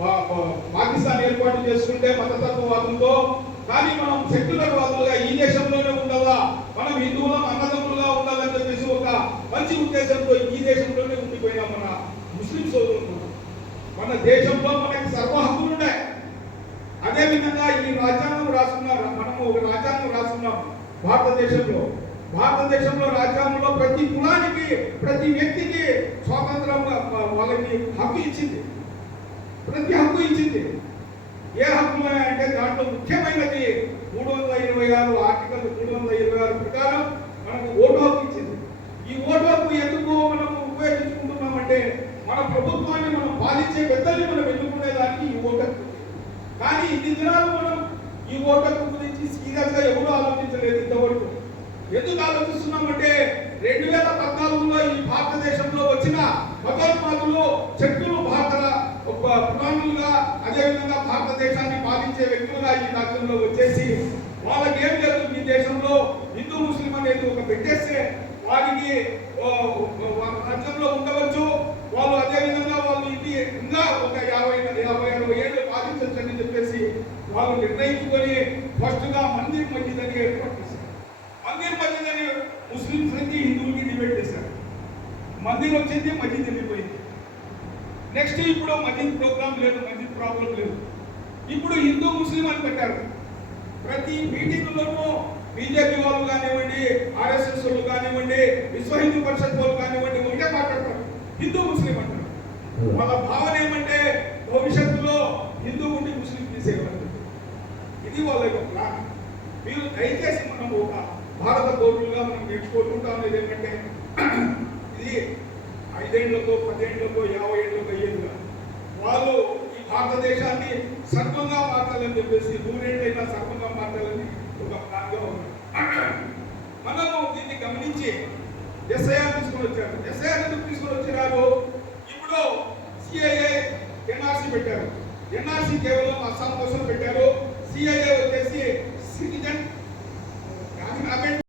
పాకిస్తాన్ ఏర్పాటు చేసుకుంటే మతతత్వవాదంతో, కానీ మనం సెక్యులర్ వాదులుగా ఈ దేశంలోనే ఉండాలా, మనం హిందువులం అన్నదమ్ములుగా ఉండాలని చెప్పేసి ఒక మంచి ఉద్దేశంతో ఈ దేశంలోనే ఉండిపోయినాం. మన ముస్లిం సోదరులు మన దేశంలో మనకి సర్వ హక్కులు ఉన్నాయి. అదేవిధంగా ఈ రాజ్యాంగం రాసుకున్నారు, మనము ఒక రాజ్యాంగం రాసుకున్నాం భారతదేశంలో. భారతదేశంలో రాజ్యాంగంలో ప్రతి కులానికి ప్రతి వ్యక్తికి స్వాతంత్రం వాళ్ళకి హక్కు ఇచ్చింది, ప్రతి హక్కు ఇచ్చింది. ఏ హక్కులు అంటే దాంట్లో ముఖ్యమైనది 326 ఆర్టికల్ 326 ప్రకారం మనకు ఓటు హక్కు ఇచ్చింది. ఈ ఓటు హక్కు ఎందుకు మనం ఉపయోగించుకుంటున్నామంటే మన ప్రభుత్వాన్ని మనం పాలించే పెద్దల్ని మనం ఎన్నుకునేదానికి ఈ ఓటు హక్కు. కానీ ఇన్ని దినాలు మనం ఈ ఓటు హక్కు గురించి సీరియస్ గా ఎవరు ఆలోచించలేదు ఇంతవరకు. ఎందుకు ఆలోచిస్తున్నామంటే 2014లో ఈ భారతదేశంలో వచ్చిన మతోన్మాదులు శక్తులు ప్రధానులుగా అదేవిధంగా భారతదేశాన్ని పాలించే వ్యక్తులుగా ఈ రాజ్యంలో వచ్చేసి వాళ్ళకి ఏం లేదు, ఈ దేశంలో హిందూ ముస్లిం అనేది ఒక పెట్టేస్తే వారికి రాజ్యంలో ఉండవచ్చు, వాళ్ళు అదేవిధంగా వాళ్ళు ఇది ఇంకా ఒక 50-60 ఏళ్ళు పాలించవచ్చు అని చెప్పేసి వాళ్ళు నిర్ణయించుకొని ఫస్ట్ గా మందిర్ మస్జిద్ అని ఏర్పాటు చేశారు. మందిర్ మస్జిద్ అని ముస్లింస్ నుంచి హిందువులకి డిబేట్ చేశారు. మందిర్ వచ్చింది, మస్జిద్ వెళ్ళిపోయింది. నెక్స్ట్ ఇప్పుడు మస్జిద్ ప్రోగ్రామ్ లేదు, మస్జిద్ ప్రాబ్లం లేదు. ఇప్పుడు హిందూ ముస్లిం అని పెట్టారు. ప్రతి మీటింగ్లోనూ బీజేపీ వాళ్ళు కానివ్వండి, ఆర్ఎస్ఎస్ వాళ్ళు కానివ్వండి, విశ్వ హిందూ పరిషత్ వాళ్ళు కానివ్వండి ఒకటే మాట్లాడతారు, హిందూ ముస్లిం అంటారు. వాళ్ళ భావన ఏమంటే భవిష్యత్తులో హిందూ ఉండి ముస్లిం తీసేవాళ్ళు. ఇది వాళ్ళ యొక్క ప్లాన్. మీరు దయచేసి మనం ఒక భారత పౌరులుగా మనం నేర్చుకుంటాం ఏమంటే ఇది 5 ఏళ్లకో 10 ఏళ్లకో 50 ఏళ్లకో అయ్యేదిగా వాళ్ళు ఈ భారతదేశాన్ని సర్వంగా మార్చాలని చెప్పేసి 100 ఏళ్ళైనా సర్వంగా మార్చాలని ఒక ప్లాన్గా ఉన్నారు. మనము దీన్ని గమనించి ఎస్ఐఆర్ తీసుకొని వచ్చారు. ఎస్ఐఆర్ ఎందుకు తీసుకొని వచ్చినారు? ఇప్పుడు సిఐఏ ఎన్ఆర్సీ పెట్టారు. ఎన్ఆర్సీ కేవలం అస్సాం కోసం పెట్టారు. సిఐఏ వచ్చేసి సిటిజన్